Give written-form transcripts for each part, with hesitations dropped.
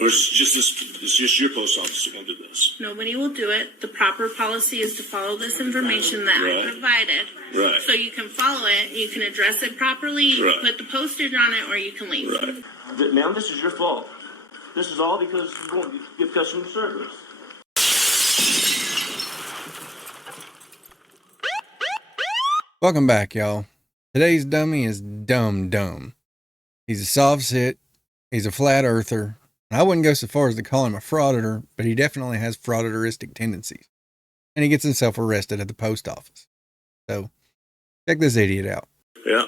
Or it's just your post office that won't do this? Nobody will do it. The proper policy is to follow this information that I provided. Right. So you can follow it, you can address it properly, you can put the postage on it, or you can leave. Right. Ma'am, this is your fault. This is all because you won't give customer service. Welcome back, y'all. Today's dummy is dumb. He's a sovcit. He's a flat earther. I wouldn't go so far as to call him a frauditor, but he definitely has frauditoristic tendencies. And he gets himself arrested at the post office. So, check this idiot out. Yeah.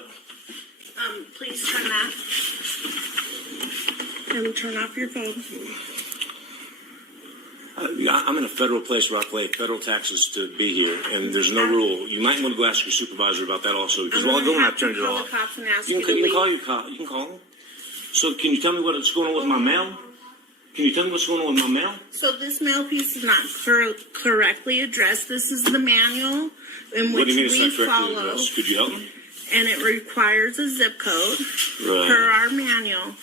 Please turn that. And turn off your phone. I'm in a federal place where I pay federal taxes to be here, and there's no rule. You might want to go ask your supervisor about that also, because while I go and I turned it off. You can call your cop. You can call him. So can you tell me what's going on with my mail? Can you tell me what's going on with my mail? So this mail piece is not correctly addressed. This is the manual in which we follow. Could you help me? And it requires a zip code per our manual.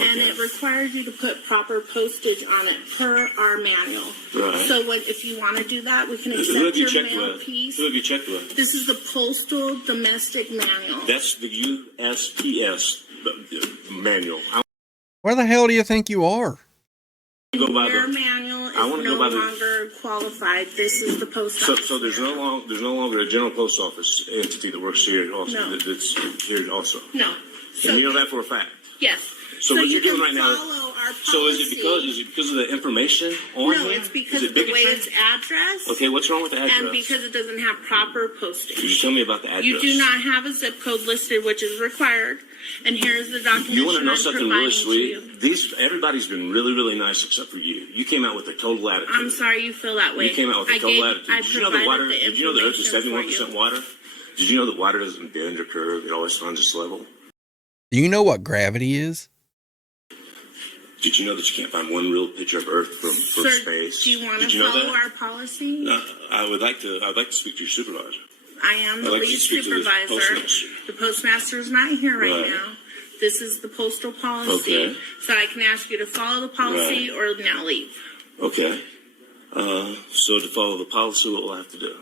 And it requires you to put proper postage on it per our manual. Right. So if you want to do that, we can accept your mail piece. Who have you checked with? This is the Postal Domestic Manual. That's the USPS manual. Where the hell do you think you are? Your manual is no longer qualified. This is the post office. So there's no longer a general post office entity that works here also. No. That's here also. No. So, and you know that for a fact. Yes. So what you're doing right now is it because of the information on here? No, it's because of the way it's addressed. Okay, what's wrong with the address? And because it doesn't have proper postage. Could you tell me about the address? You do not have a zip code listed, which is required. And here's the document. You want to know something really sweet? Everybody's been really, really nice except for you. You came out with a total attitude. I'm sorry you feel that way. You came out with a total attitude. Did you know that water? Did you know the Earth is 71% water? Did you know that water doesn't bend or curve? It always finds its level. Do you know what gravity is? Did you know that you can't find one real picture of Earth from space? Do you want to follow our policy? No, I'd like to speak to your supervisor. I am the lead supervisor. The postmaster is not here right now. This is the postal policy. Okay. So I can ask you to follow the policy or now leave. Okay. So to follow the policy, what will I have to do?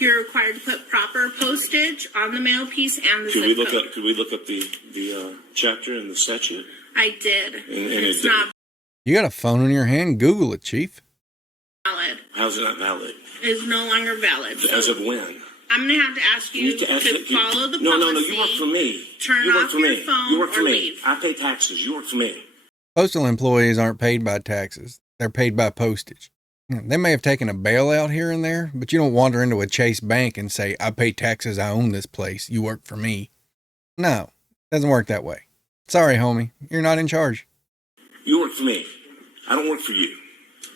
You're required to put proper postage on the mail piece and the zip code. Could we look up the chapter and the statute? I did. And it's not. You got a phone in your hand? Google it, Chief. Valid. How's it not valid? It's no longer valid. As of when? I'm going to have to ask you to follow the policy. No, you work for me. Turn off your phone you work for or me. leave. I pay taxes. You work for me. Postal employees aren't paid by taxes. They're paid by postage. They may have taken a bailout here and there, but you don't wander into a Chase bank and say, I pay taxes, I own this place, you work for me. No, it doesn't work that way. Sorry, homie, you're not in charge. You work for me. I don't work for you.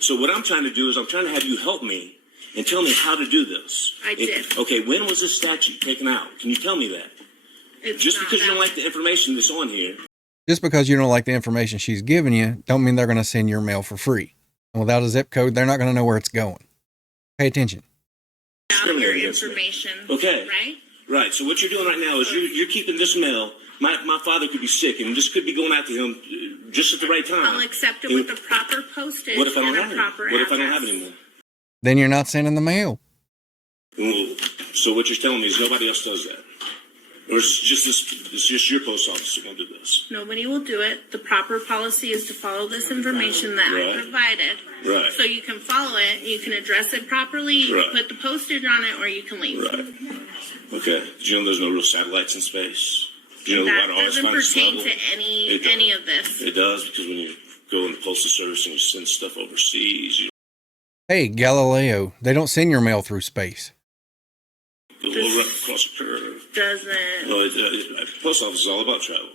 So what I'm trying to do is I'm trying to have you help me and tell me how to do this. I did. Okay, when was this statute taken out? Can you tell me that? Just because you don't like the information that's on here. Just because you don't like the information she's giving you, don't mean they're going to send your mail for free. And without a zip code, they're not going to know where it's going. Pay attention. Your information. Okay. Right? Right. So what you're doing right now is you're keeping this mail. My father could be sick, and this could be going out to him just at the right time. I'll accept it with the proper postage and a proper address. What if I don't have any more? Then you're not sending the mail. Well, so what you're telling me is nobody else does that? Or it's just your post office that won't do this? Nobody will do it. The proper policy is to follow this information that I provided. Right. So you can follow it, you can address it properly, you can put the postage on it, or you can leave. Right. Okay. Did you know there's no real satellites in space? Do you know that doesn't pertain to any of this. It does, because when you go in the Postal Service and you send stuff overseas, Hey, Galileo, they don't send your mail through space. Go right across the curve. Doesn't. No, post office is all about travel.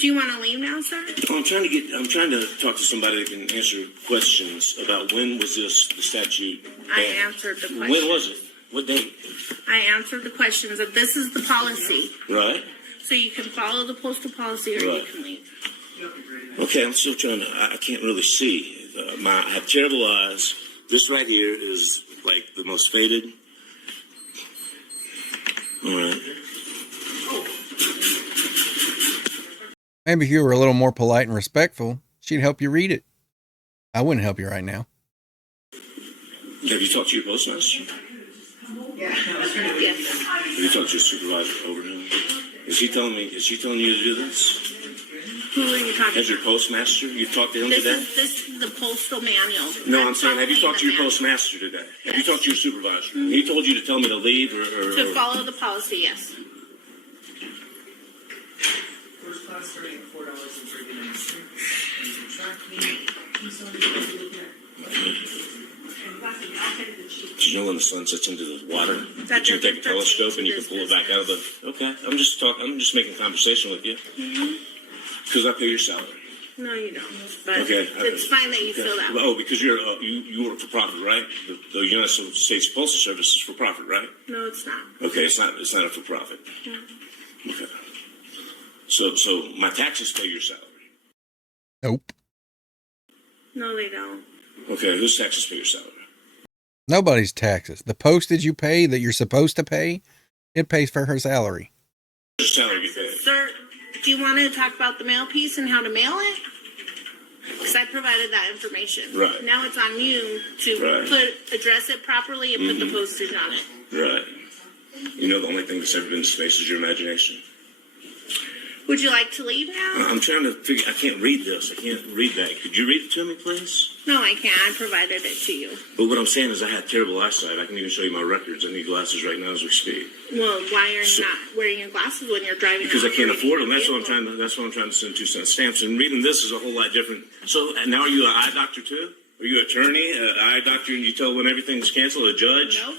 Do you want to leave now, sir? No, I'm trying to talk to somebody that can answer questions about when was the statute banned. I answered the question. When was it? What date? I answered the questions. This is the policy. Right. So you can follow the postal policy or you can leave. Okay, I'm still trying to, I can't really see. I have terrible eyes. This right here is like the most faded. All right. Maybe if you were a little more polite and respectful, she'd help you read it. I wouldn't help you right now. Have you talked to your postmaster? Yes. Have you talked to your supervisor over him? Is he telling you to do this? Who are you talking As your postmaster? You've talked to him This today? is the postal manual. No, I'm saying, have you talked to your postmaster today? Have you talked to your supervisor? He told you to tell me to leave To follow the policy, yes. First class starting at $4.39. And subtract me. You know when the sun sets into the water, that you can take a telescope and you can pull it back out of the. Okay, I'm just making conversation with you because I pay your salary. No, you don't. But okay, it's fine that you feel that way. Oh, because you're you work for profit, right? The United States Postal Service is for profit, right? No, it's not. Okay, it's not a for profit. No. Okay. So my taxes pay your salary. Nope. No, they don't. Okay, whose taxes pay your salary? Nobody's taxes. The postage you pay that you're supposed to pay, it pays for her salary. Whose salary you pay? Sir, do you want to talk about the mail piece and how to mail it? Because I provided that information. Right. Now it's on you to address it properly and put the postage on it. Right. You know the only thing that's ever been in space is your imagination. Would you like to leave now? I'm trying to figure. I can't read this. I can't read that. Could you read it to me, please? No, I can't. I provided it to you. But what I'm saying is I had terrible eyesight. I can even show you my records. I need glasses right now as we speak. Well, why are you not wearing your glasses when you're driving? Because I can't afford them. That's what I'm trying to send 2 cent stamps. And reading this is a whole lot different. So now are you an eye doctor too? Are you an attorney, an eye doctor, and you tell when everything's canceled? A judge? No.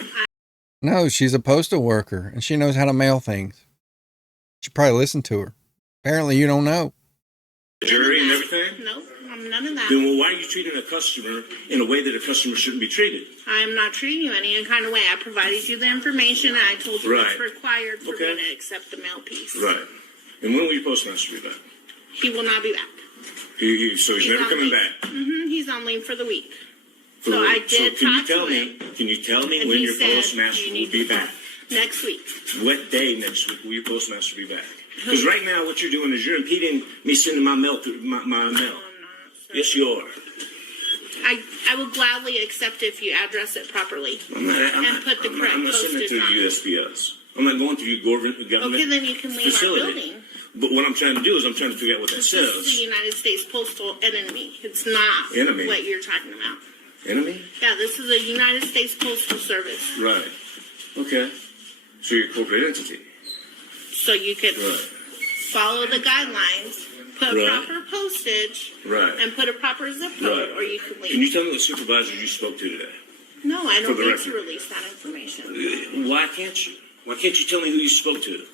No, she's a postal worker and she knows how to mail things. You should probably listen to her. Apparently you don't know. Jury and everything? No, I'm none of that. Then why are you treating a customer in a way that a customer shouldn't be treated? I am not treating you any kind of way. I provided you the information and I told you what's required for me to accept the mail piece. Right. And when will your postmaster be back? He will not be back. So he's never coming back? He's on leave for the week. So I did talk to him. Can you tell me when your postmaster will be back? Next week. What day next week will your postmaster be back? Because right now what you're doing is you're impeding me sending my mail through my mail. No, I'm not. Yes, you are. I will gladly accept if you address it properly and put the correct I'm not sending it postage through on the USPS. I'm not going through government Okay, then you can leave facility. our building. But what I'm trying to do is I'm trying to figure out what that This says. is the United States Postal Enemy. It's not Enemy. what you're talking about. Enemy? Yeah, this is a United States Postal Service. Right. Okay. So you're a corporate entity. So you can follow the guidelines, put Right. proper postage, and put a proper zip code, or you can leave. Can you tell me what supervisor you spoke to today? No, I don't For the need record. to release that information. Why can't you? Why can't you tell me who you spoke to?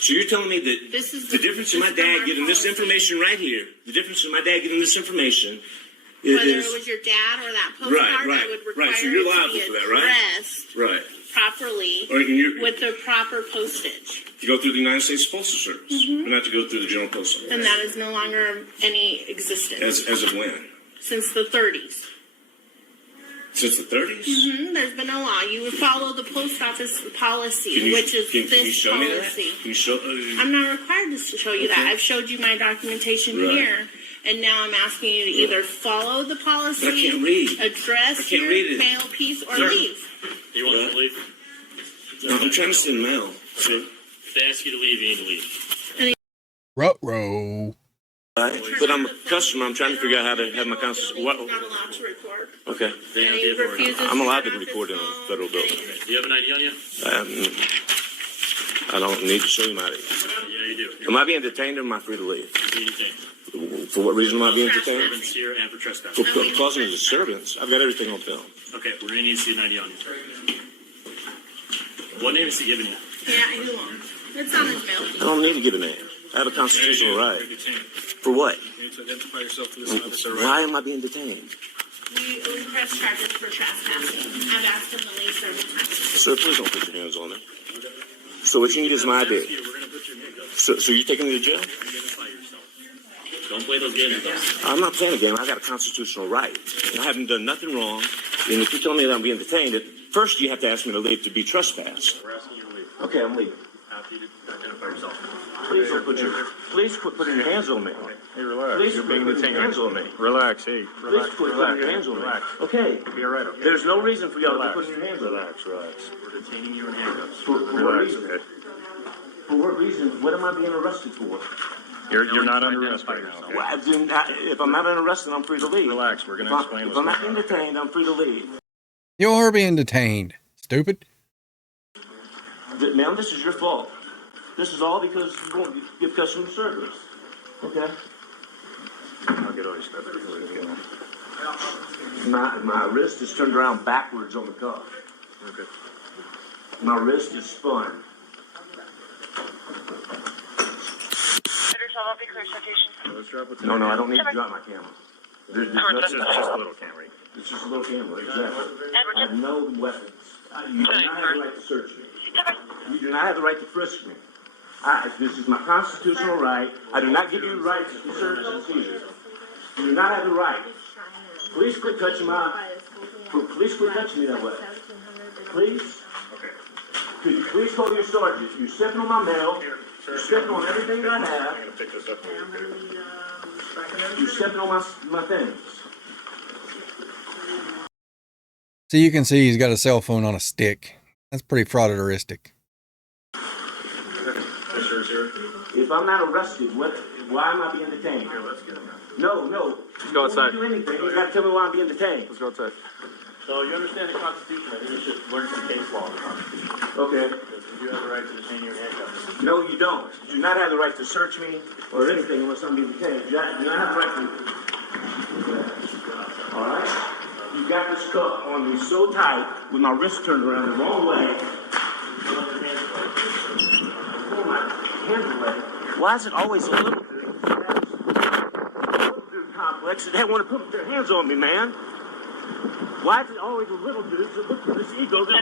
So you're telling me that This is the difference in my dad getting this information right here, the difference in my dad getting this information Whether is... it was your dad or that postcard, I would require So you're it liable to for be that, right? addressed Right. properly Or with the proper postage. to go through the United States Postal Service, and not to go through the General Postal Service. And that is no longer any existence. As of when? Since the 30s. Since the 30s? There's been a law. You would follow the post office policy, Can you, which is can you this show me that? policy. Can you show... I'm not required to show you that. I've showed you my documentation here, and now I'm asking you to either follow the policy, But I can't read. address your read it. mail piece, or Sir. leave. You want to leave? No, I'm trying to send mail. Okay. If they ask you to leave, you need to leave. Ruh-roh. Right. But I'm a customer. I'm trying to figure out how to have my constitution. He's not allowed to record. Okay. They And have he the authority. refuses I'm allowed to turn off record his in a phone. federal building. Do you have an ID on you? I don't need to show you my ID. Yeah, you do. Am I being detained or am I free to leave? You're detained. For what reason am I being detained? Disturbance here and for trespass. For causing a disturbance. I've got everything on film. Okay, we're going to need to see an ID on you. What name is he giving you? Yeah, he won't. It's on his mail. I don't need to give a name. I have a constitutional right. For what? You need to identify yourself to this officer, right? Why am I being detained? We press charges for trespassing. I've asked him to leave several times. Sir, please don't put your hands on me. So what you need is my ID. We're going to put you in handcuffs. So you're taking me to jail? Identify yourself. Don't play those games, though. I'm not playing a game. I got a constitutional right. And I haven't done nothing wrong. And if you tell me that I'm being detained, first you have to ask me to leave to be trespassed. We're asking you to leave. Okay, I'm leaving. Happy to identify yourself. Please quit putting your hands on me. Hey, relax. Please You're quit being putting your detained. hands on me. Relax, hey. Please quit putting your hands on me. Relax. Okay. Be alright, okay? There's no reason for y'all to Relax. put your hands on me. Relax. We're detaining you in handcuffs. For what Relax, reason? okay? For what reason? What am I being arrested for? You're not under arrest right now, okay? Well, if I'm not under arrest, then I'm free to leave. Relax, we're gonna explain If what's I'm not going being on. detained, I'm free to leave. You're being detained, stupid. Ma'am, this is your fault. This is all because you won't give customer service. Okay? I'll get all your stuff before we get on. My wrist is turned around backwards on the cuff. Okay. My wrist is spun. No, I don't need to drop my camera. There's Just nothing. a little camera. It's just a little camera, exactly. I have no weapons. You do not have the right to search me. You do not have the right to frisk me. This is my constitutional right. I do not give you the right to search and seizure. You do not have the right. Please quit touching Please quit touching me that way. Please. Okay. Could you please call your sergeant? You're stepping on my mail. You're stepping on everything that I have. I'm gonna pick this up for you. You're stepping on my things. So you can see he's got a cell phone on a stick. That's pretty frauditoristic. If I'm not arrested, why am I being detained? Here, let's get him now. No. Let's go outside. Before you do anything, you gotta tell me why I'm being detained. Let's go outside. So you understand the Constitution, I think you should learn some case law in the Constitution. Okay. Because you have the right to detain you in handcuffs. No, you don't. You do not have the right to search me or anything unless I'm being detained. You do not have the right to. All right? You got this cuff on me so tight with my wrist turned around the wrong way. Pull my hands away. Why is it always a little dude complex that they want to put their hands on me, man? Why is it always a little dude that look for this ego? I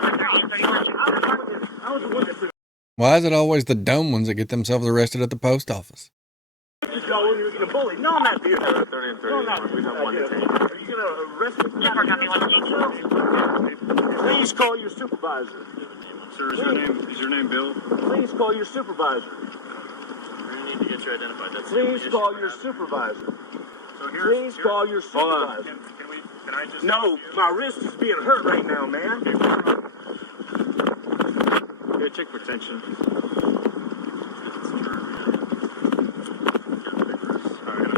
was the one that Why is it always the dumb ones that get themselves arrested at the post office? just y'all when you were getting bullied. No, I'm not being there. 30 and 30. No, I'm not. We have one detained. Are you going to arrest me for not? Please call your supervisor. Sir, is your name Bill? Please call your supervisor. We're gonna need to get you identified. That's the Please issue call we're your having. supervisor. So Please call your supervisor. Can I just? No, my wrist is being hurt right now, man. Here, check for tension.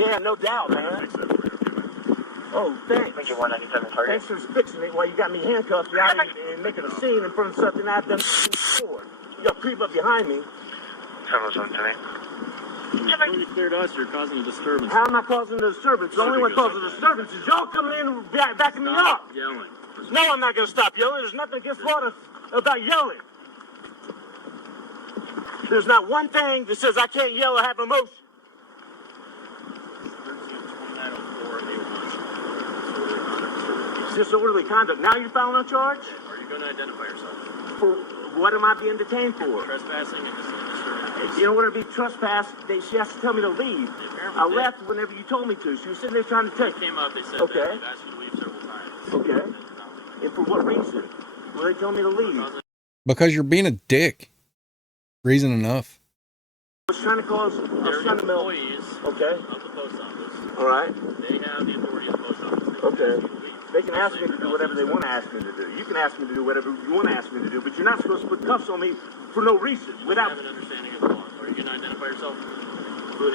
Yeah, no doubt, man. Oh, thanks. Thanks for fixing it while you got me handcuffed out and making a scene in front of something I've done before. You got creep up behind me. When you cleared us, you're causing a disturbance. How am I causing a disturbance? The only one causing a disturbance is y'all coming in and backing me up. Yelling. No, I'm not going to stop yelling. There's nothing against law about yelling. There's not one thing that says I can't yell or have emotion. It's disorderly conduct. Now you're filing a charge? Are you going to identify yourself? For what am I being detained for? Trespassing and disturbing. In order to be trespassed, she has to tell me to leave. I left whenever you told me to. She was sitting there trying to take. Came up, they said Okay. that they've asked you to leave several times. Okay. And for what reason? Well, they told me to leave. Because you're being a dick. Reason enough. I was trying to cause. I They're was trying to milk. employees Okay. of the post office. All right. They have the authority of the post office. Okay. They can ask me to do whatever they want to ask me to do. You can ask me to do whatever you want to ask me to do, but you're not supposed to put cuffs on me for no reason. You Without. have an understanding of the law. Are you going to identify yourself?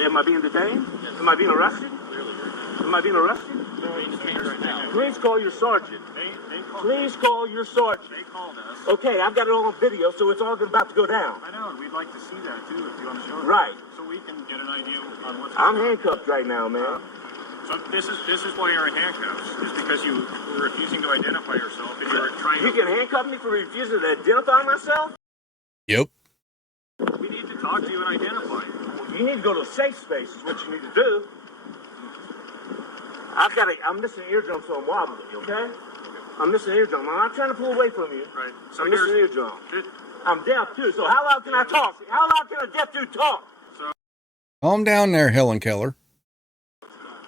Am I being detained? Yes. Am I being arrested? Clearly, you're Am I being arrested? being detained right now. Please call your sergeant. They called. Please call your sergeant. They called us. Okay, I've got it all on video, so it's all about to go down. I know, and we'd like to see that too, if you want to show us. Right. So we can get an idea on what's I'm going on. handcuffed right now, man. So this is why you're in handcuffs, is because you were refusing to identify yourself and you were trying You to. can handcuff me for refusing to identify myself? Yep. We need to talk to you and identify you. You need to go to a safe space is what you need to do. I'm missing an eardrum, so I'm wobbly, okay? I'm missing an eardrum. I'm not trying to pull away from you. Right. So I'm missing an here's. eardrum. I'm deaf, too, so how loud can I talk? How loud can a deaf dude talk? Calm down there, Helen Keller.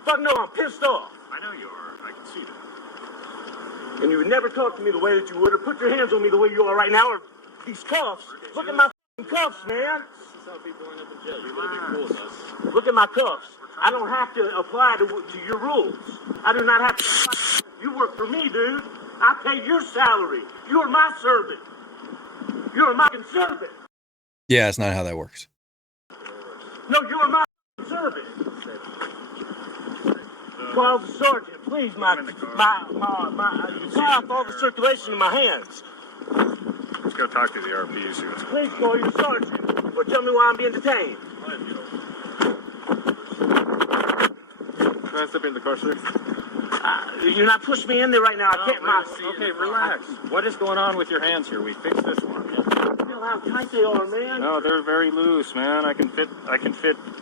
Fuck no, I'm pissed off. I know you are. I can see that. And you would never talk to me the way that you would, or put your hands on me the way you are right now, or these cuffs. Look at my cuffs, man. Look at my cuffs. I don't have to apply to your rules. I do not have to apply. You work for me, dude. I pay your salary. You are my servant. You are my servant. Yeah, that's not how that works. No, you are my servant. Call the sergeant, please. You tie off all the circulation in my hands. Let's go talk to the RP. See what's Please call your sergeant or tell me why I'm being detained. Can I step in the car, sir? You're not pushing me in there right now. I can't. Okay, relax. What is going on with your hands here? We fixed this one. Feel how tight they are, man. No, they're very loose, man. I can fit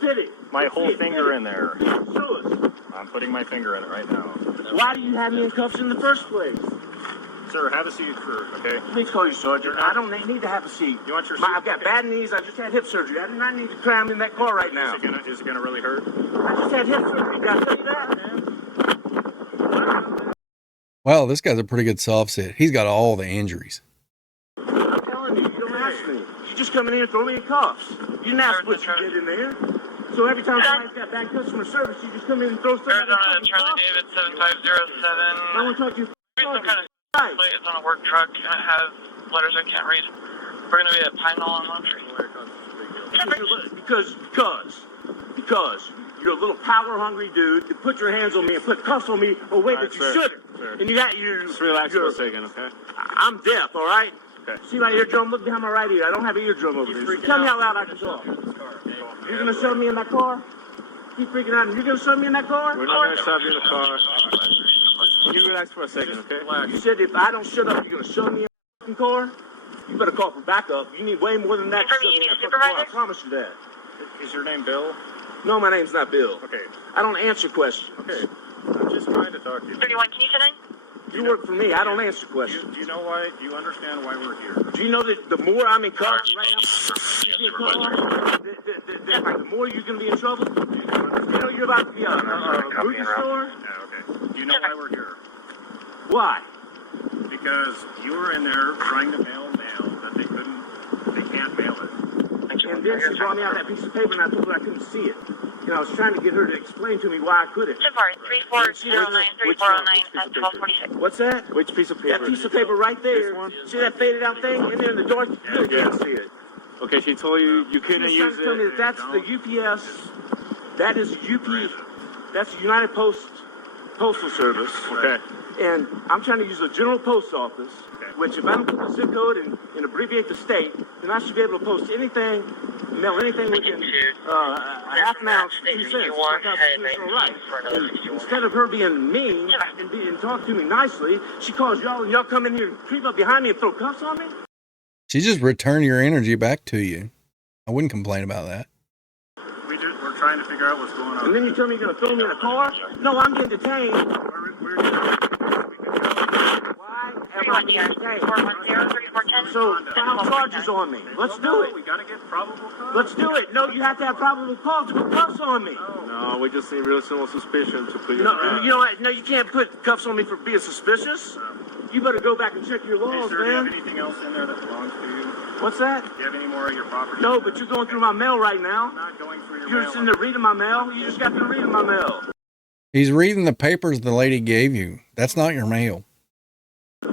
Fit it. my whole finger in there. Show us. I'm putting my finger in it right now. Why do you have me in cuffs in the first place? Sir, have a seat okay? Please call your sergeant. I don't need to have a seat. You want your seat? I've got bad knees. I just had hip surgery. I do not need to cram in that car right now. Is it gonna really hurt? I just had hip surgery. Did I tell you that? Well, this guy's a pretty good sovcit. He's got all the injuries. I'm telling you, you don't ask me. You just come in here and throw me in cuffs. You didn't ask what you did in there. So every time somebody's got bad customer service, you just come in and throw somebody in cuffs. Arizona, Charlie David 7507. I want to talk to you. Some kind of plate. It's on a work truck and it has letters I can't read. We're going to be at Pine Knoll and Lone Tree. Because you're a little power-hungry dude to put your hands on me and put cuffs on me a way that you shouldn't. And you got you. Just relax for a second, okay? I'm deaf, all right? Okay. See my eardrum? Look behind my right ear. I don't have an eardrum over there. So tell me how loud I can talk. You're going to shove me in that car? Keep freaking out. You're going to shove me in that car? We're not going to shove you in the car. Can you relax for a second, okay? You said if I don't shut up, you're going to shove me in the car? You better call for backup. You need way more than that to shove me in that fucking car. I promise you that. Is your name Bill? No, my name's not Bill. Okay. I don't answer questions. Okay. I'm just trying to talk to you. 31, can you sit in? You work for me. I don't answer questions. Do you know why? Do you understand why we're here? Do you know that the more I'm in cuffs right now, the more you're going to be in trouble? You know you're about to be a grocery store? Yeah, okay. Do you know why we're here? Why? Because you were in there trying to mail mail that they can't mail it. And then she brought me out that piece of paper and I told her I couldn't see it. And I was trying to get her to explain to me why I couldn't. Safari, 3409, 3409, 1246. What's that? Which piece of paper? That piece of paper right there. See that faded out thing in there in the dark? You can't see it. Okay, she told you you couldn't use Tell me it. that that's the UPS. That is That's the United Postal Service. Okay. And I'm trying to use the General Post Office, which if I don't put the zip code and abbreviate the state, then I should be able to post anything, mail anything within half an ounce, 2 cents. It's my constitutional right. And instead of her being mean and talk to me nicely, she calls y'all and y'all come in here and creep up behind me and throw cuffs on me? She just returned your energy back to you. I wouldn't complain about that. We're trying to figure out what's going on. And then you tell me you're going to throw me in a car? No, I'm getting detained. Why am I getting detained? 410, So file charges on me. Let's do it. We got to get probable cause. Let's do it. No, you have to have probable cause to put cuffs on me. No, we just need reasonable suspicion to put you No, you know what? No, you can't put cuffs on me for being suspicious. You better go back and check your Hey, laws, sir, do you have man. anything else in there that belongs to you? What's that? Do you have any more of your property? No, but you're going through my mail right now. I'm not going through your You're mail. sitting there reading my mail. You just got through reading my mail. He's reading the papers the lady gave you. That's not your mail. Did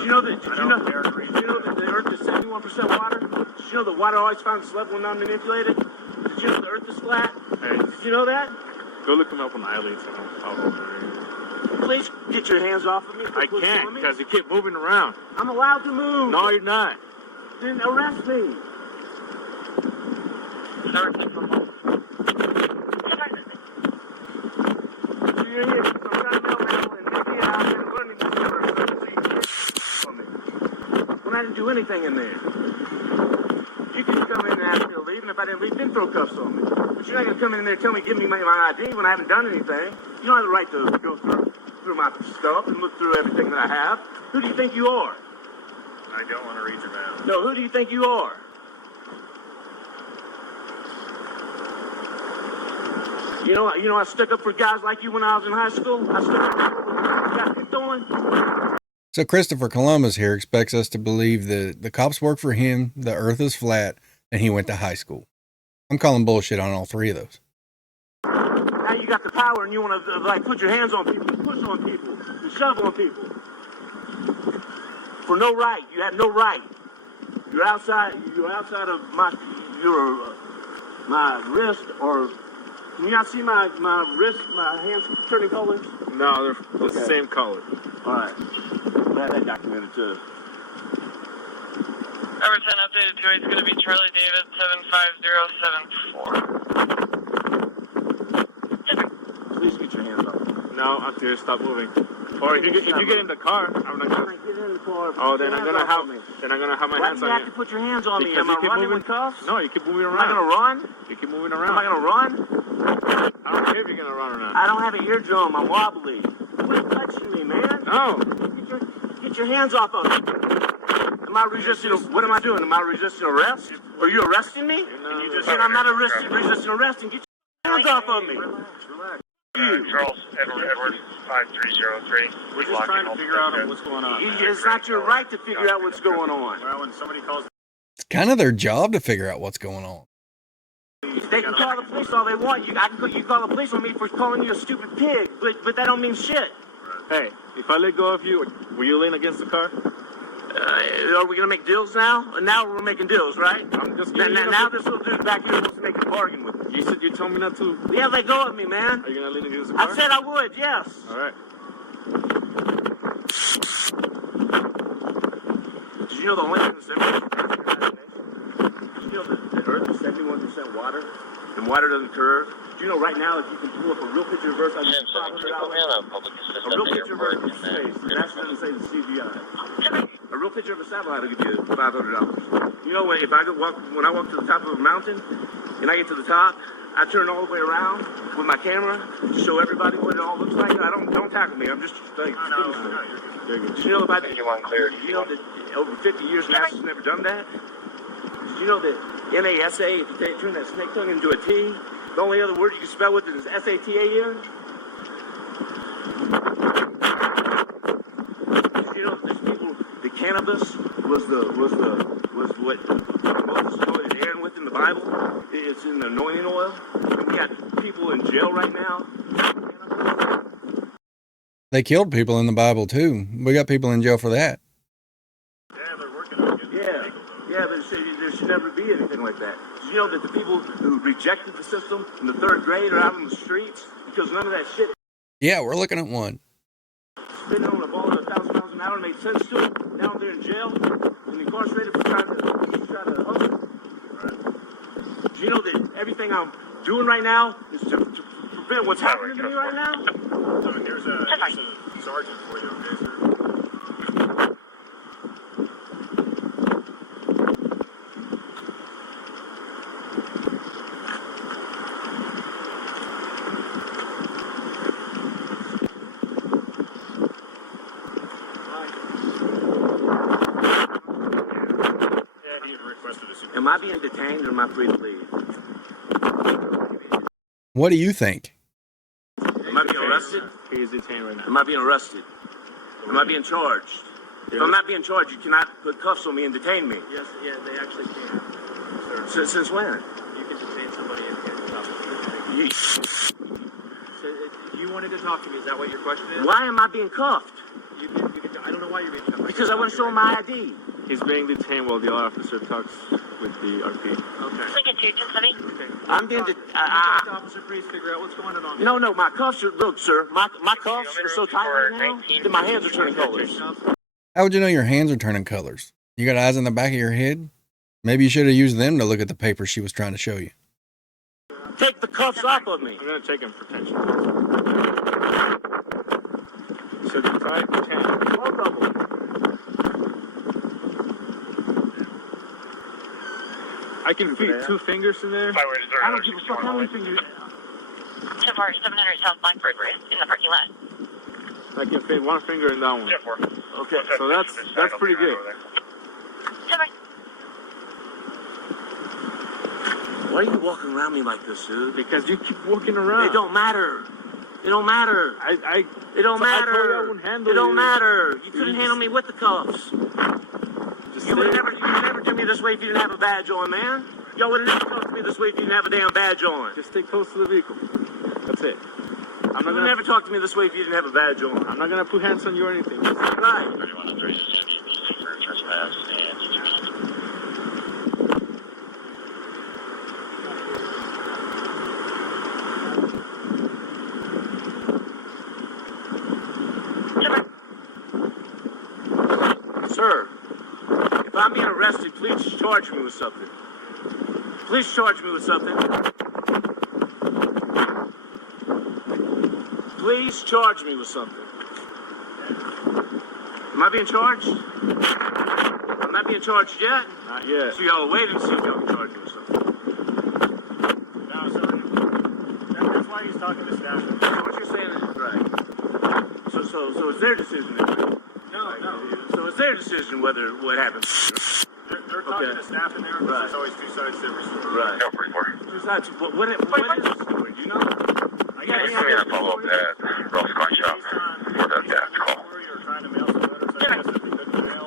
you know that the Earth is 71% water? Did you know the water always finds its level and non-manipulated? Did you know the Earth is flat? Hey, Did you know that? go look him up on the iLeads. Please get your hands off of me. I can't because you keep moving around. I'm allowed to move. No, you're not. Then arrest me. You're here. I'm trying to mail mail and get out and running this river. When I didn't do anything in there. You can come in and ask me to leave, and if I didn't leave, then throw cuffs on me. But you're not going to come in there and tell me, give me my ID when I haven't done anything. You don't have the right to go through my stuff and look through everything that I have. Who do you think you are? I don't want to read your mail. No, who do you think you are? You know, I stuck up for guys like you when I was in high school. I stuck up for you got picked on. So Christopher Columbus here expects us to believe that the cops work for him, the earth is flat, and he went to high school. I'm calling bullshit on all three of those. Now you got the power and you want to like put your hands on people, push on people, and shove on people. For no right. You have no right. You're outside of my wrist, or can you not see my wrist, my hands turning colors? No, they're the same color. All right. Glad that documented too. Number 10 updated to it's going to be Charlie David 75074. Please get your hands up. No, I'm serious. Stop moving. Or if you get in the car, I'm not gonna. Get in the car. Oh, then I'm gonna have my hands on you. Why do you have to put your hands on me? Am I running with cuffs? No, you keep moving around. Am I gonna run? You keep moving around. Am I gonna run? I don't care if you're gonna run or not. I don't have an eardrum. I'm wobbly. Quit touching me, man. No. Get your hands off of me. Am I resisting? What am I doing? Am I resisting arrest? Are you arresting me? I'm not resisting arrest. And get your hands off of me. Charles Edward 5303. We're just trying to figure out what's going on. It's not your right to figure out what's going on. Well, when somebody calls. It's kind of their job to figure out what's going on. They can call the police all they want. You can call the police on me for calling you a stupid pig, but that don't mean shit. Hey, if I let go of you, will you lean against the car? Are we gonna make deals now? Now we're making deals, right? I'm just now this little dude back here wants to make a bargain with me. You told me not to. Yeah, let go of me, man. Are you gonna lean against the car? I said I would, yes. All right. Did you know the only thing that's Did you know that the Earth is 71% water, and water doesn't curve? Do you know right now if you can pull up a real picture of Earth, I just $500. A real picture of Earth from space. And that doesn't say the CGI. A real picture of a satellite will give you $500. You know when I walk to the top of a mountain, and I get to the top, I turn all the way around with my camera to show everybody what it all looks like. Don't tackle me. I'm just like. Did you know about? Did you know that over 50 years NASA's never done that? Did you know that NASA, if you turn that snake tongue into a T, the only other word you can spell with it is SATAN? Did you know that there's people? The cannabis was what Moses anointed Aaron with in the Bible. It's in the anointing oil. And we got people in jail right now. They killed people in the Bible too. We got people in jail for that. Yeah, they're working on it. Yeah, but there should never be anything like that. Did you know that the people who rejected the system in the 3rd grade are out on the streets because none of that shit? Yeah, we're looking at one. Spitting on a ball at 1,000 miles an hour made sense to them. Down there in jail and incarcerated for trying to hustle. Do you know that everything I'm doing right now is to prevent what's happening to me right now? So here's a sergeant for you, okay, sir? Am I being detained or am I free to leave? What do you think? Am I being arrested? He is detained right now. Am I being arrested? Am I being charged? If I'm not being charged, you cannot put cuffs on me and detain me. Yes, yeah, they actually can. Since when? You can detain somebody and stop them. So, you wanted to talk to me, is that what your question is? Why am I being cuffed? I don't know why you're being cuffed. Because I want to show him my ID. He's being detained while the officer talks with the RP. Okay. Lincoln 21070. Okay. I'm being Talk to Officer Priest, figure out what's going on. No, my cuffs are, look, sir, my cuffs are so tight right now that my hands are turning colors. How would you know your hands are turning colors? You got eyes in the back of your head? Maybe you should have used them to look at the paper she was trying to show you. Take the cuffs off of me. I'm going to take him for detention. So you try detention. Both of them. I can feed 2 fingers in there. I don't give a fuck how many fingers. 700 South Blackbird in the parking lot. I can fit 1 finger in that one. Okay. So that's pretty good. Why are you walking around me like this, dude? Because you keep walking around. It don't matter. It don't matter. It don't matter. I told you I wouldn't handle it don't you. matter. You couldn't handle me with the cuffs. You would never do me this way if you didn't have a badge on, man. Y'all would have never talked to me this way if you didn't have a damn badge on. Just stay close to the vehicle. That's it. I'm not You would gonna never talk to me this way if you didn't have a badge on. I'm not gonna put hands on you or anything. Right. 31 and 3 is going to be for trespass and Sir, if I'm being arrested, please charge me with something. Please charge me with something. Please charge me with something. Am I being charged? I'm not being charged yet? Not yet. So y'all are waiting to see if y'all can charge me with something. No, sir. That's why he's talking to staff. What you're saying is right. So it's their decision. No. So it's their decision whether what happens. They're talking to staff in there, but Right. there's always two sides to every story. Right. no, 44. Two sides. What is the story? Do you know? I guess Give me a follow-up at Rose Coin Shop for the death call. Or trying to mail some letters, I guess, that they couldn't mail.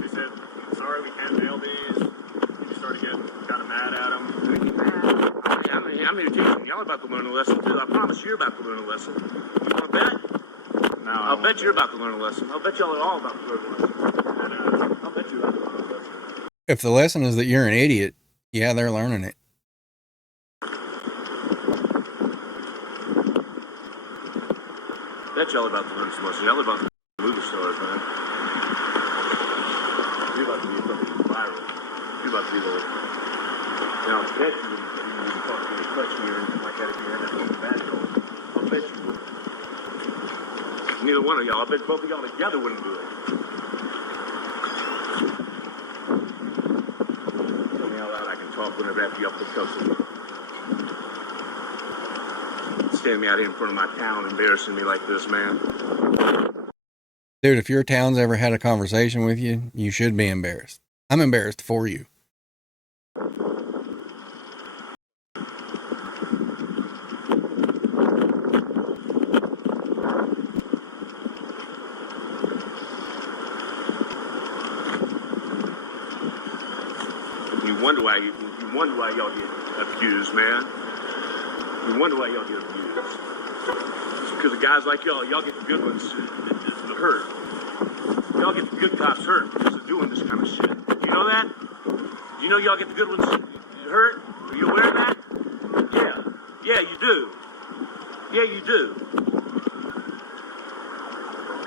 They said, sorry, we can't mail these. And you started getting kind of mad at them. I'm here teaching y'all about to learn a lesson too. I promise you're about to learn a lesson. You want to bet? No, I'll bet you're about to learn a lesson. I'll bet y'all are all about to learn a lesson. I'll bet you're about to learn a lesson. If the lesson is that you're an idiot, yeah, they're learning it. Bet y'all about to learn some lessons. Y'all are about to be movie stars, man. You're about to be fucking viral. You're about to be the. Now, I bet you wouldn't talk to me, touch me, or anything like that if you had that fucking badge on. I'll bet you would. Neither one of y'all. I bet both of y'all together wouldn't do it. Tell me how loud I can talk whenever after y'all put cuffs on me. Standing me out here in front of my town, embarrassing me like this, man. Dude, if your town's ever had a conversation with you, you should be embarrassed. I'm embarrassed for you. You wonder why y'all get abused, man. You wonder why y'all get abused. It's because of guys like y'all get the good ones hurt. Y'all get the good cops hurt because of doing this kind of shit. You know that? You know y'all get the good ones hurt? Are you aware of that? Yeah. Yeah, you do. Yeah, you do.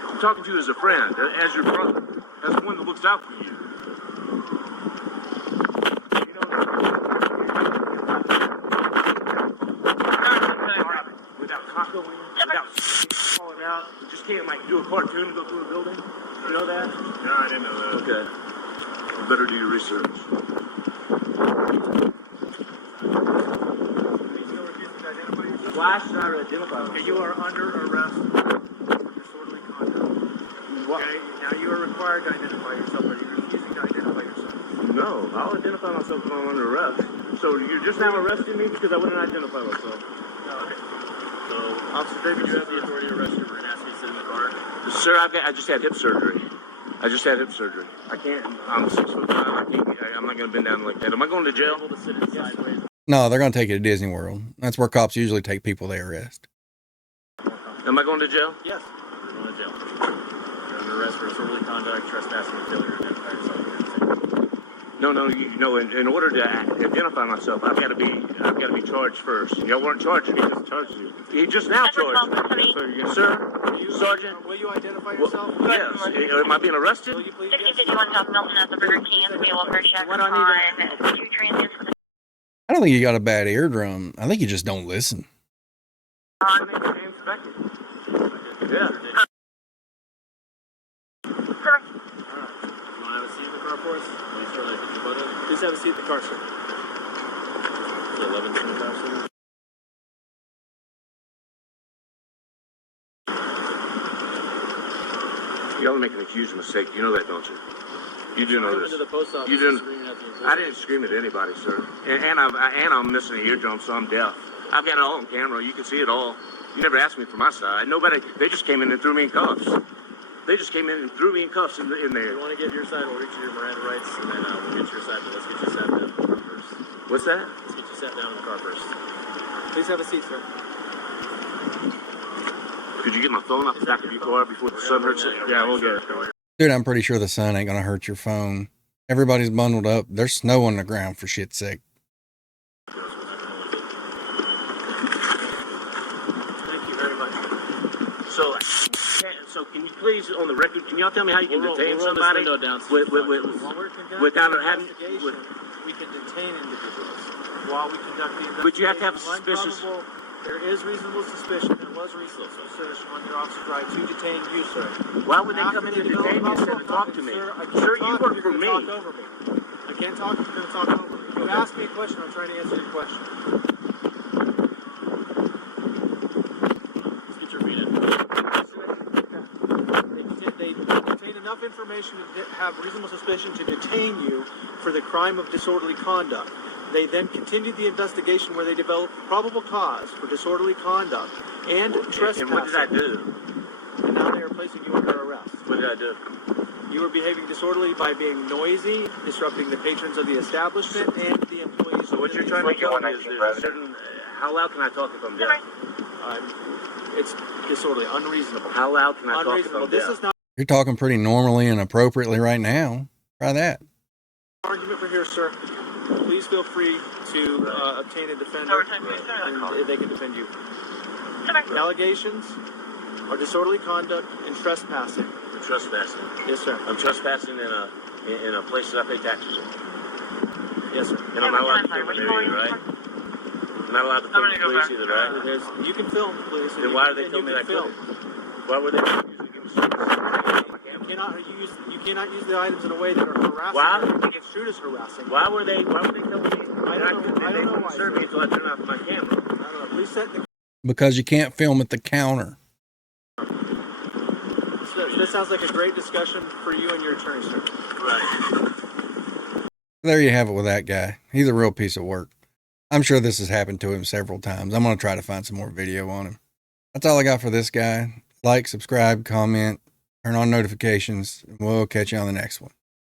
I'm talking to you as a friend, as your brother, as one that looks out for you. Without taco, without falling out, you just can't like do a cartoon and go through a building. You know that? No, I didn't know that. Okay. You better do your research. Why should I identify myself? Okay, you are under arrest for disorderly conduct. What? Okay, now you are required to identify yourself. Are you refusing to identify yourself? No, I'll identify myself when I'm under arrest. So you're just now arresting me because I wouldn't identify myself. No, okay. So, Officer David, you have the authority to arrest you. We're going to ask you to sit in the car. Sir, I just had hip surgery. I can't. I'm 6 foot 5. I'm not going to bend down like that. Am I going to jail? Able to sit in sideways. No, they're going to take you to Disney World. That's where cops usually take people they arrest. Am I going to jail? Yes. You're going to jail. You're under arrest for disorderly conduct, trespassing, and failure to identify yourself. No. In order to identify myself, I've got to be charged first. Y'all weren't charging me. Charged you. He just now charged me. Sir, Sergeant. Will you identify yourself? Yes. Am I being arrested? Will you please? 6051 South Milton at the Burger King is available for check What do I need on 2 transients. I don't think you got a bad eardrum. I think you just don't listen. My name's James Beckett. Yeah. Alright. You want to have a seat in the car for us? Please have a seat in the car, sir. 1125, sir. Y'all are making a huge mistake. You know that, don't you? You do know this. Into the post office You didn't. screaming at the employees. I didn't scream at anybody, sir. And I'm missing an eardrum, so I'm deaf. I've got it all on camera. You can see it all. You never asked me for my side. Nobody. They just came in and threw me in cuffs. They just came in and threw me in cuffs in If there. you want to give your side, we'll reach your Miranda rights, and then we'll get your side, but let's get you sat down in the car first. What's that? Let's get you sat down in the car first. Please have a seat, sir. Could you get my phone off the back of your car before the sun hurts it? Yeah, we'll get it. Dude, I'm pretty sure the sun ain't gonna hurt your phone. Everybody's bundled up. There's snow on the ground, for shit's sake. Thank you very much. So can you please, on the record, can y'all tell me how you can detain we'll roll this somebody window down without without having? we can detain individuals while we conduct the investigation. But you have to have a When suspicious. probable, there is reasonable suspicion. There was reasonable suspicion on your officer's right to detain you, sir. Why would they After come in and they detain me develop instead of talk to me? Sir, I can't Sir, you talk, work you're for gonna me. Talk over me. I can't talk. You're going to talk over me. You asked me a question. I'm trying to answer your question. Let's get your feet in. They contain enough information to have reasonable suspicion to detain you for the crime of disorderly conduct. They then continued the investigation where they developed probable cause for disorderly conduct and trespassing. And what did I do? And now they are placing you under arrest. What did I do? You were behaving disorderly by being noisy, disrupting the patrons of the establishment and the employees. So what you're trying to tell me is there's a certain. How loud can I talk if I'm deaf? It's disorderly, unreasonable. How loud can I talk if Unreasonable. I'm This deaf? is not You're talking pretty normally and appropriately right now. Try that. an argument for here, sir. Please feel free to obtain a defender, and they can defend you. The allegations are disorderly conduct and trespassing. I'm trespassing. Yes, sir. I'm trespassing in a place that I pay taxes in. Yes, sir. And I'm not allowed to film in there either, right? I'm not allowed to film the police either, right? You can film, please. Then why did they tell me that I couldn't? Why were they refusing to give me service? You cannot use the items in a way that are harassing. Why? Construed as harassing. Why were they telling me? I don't know why, Serve me sir. until I turn off my camera. I don't know. Please set the. Because you can't film at the counter. This sounds like a great discussion for you and your attorney, sir. Right. There you have it with that guy. He's a real piece of work. I'm sure this has happened to him several times. I'm going to try to find some more video on him. That's all I got for this guy. Like, subscribe, comment, turn on notifications. We'll catch you on the next one.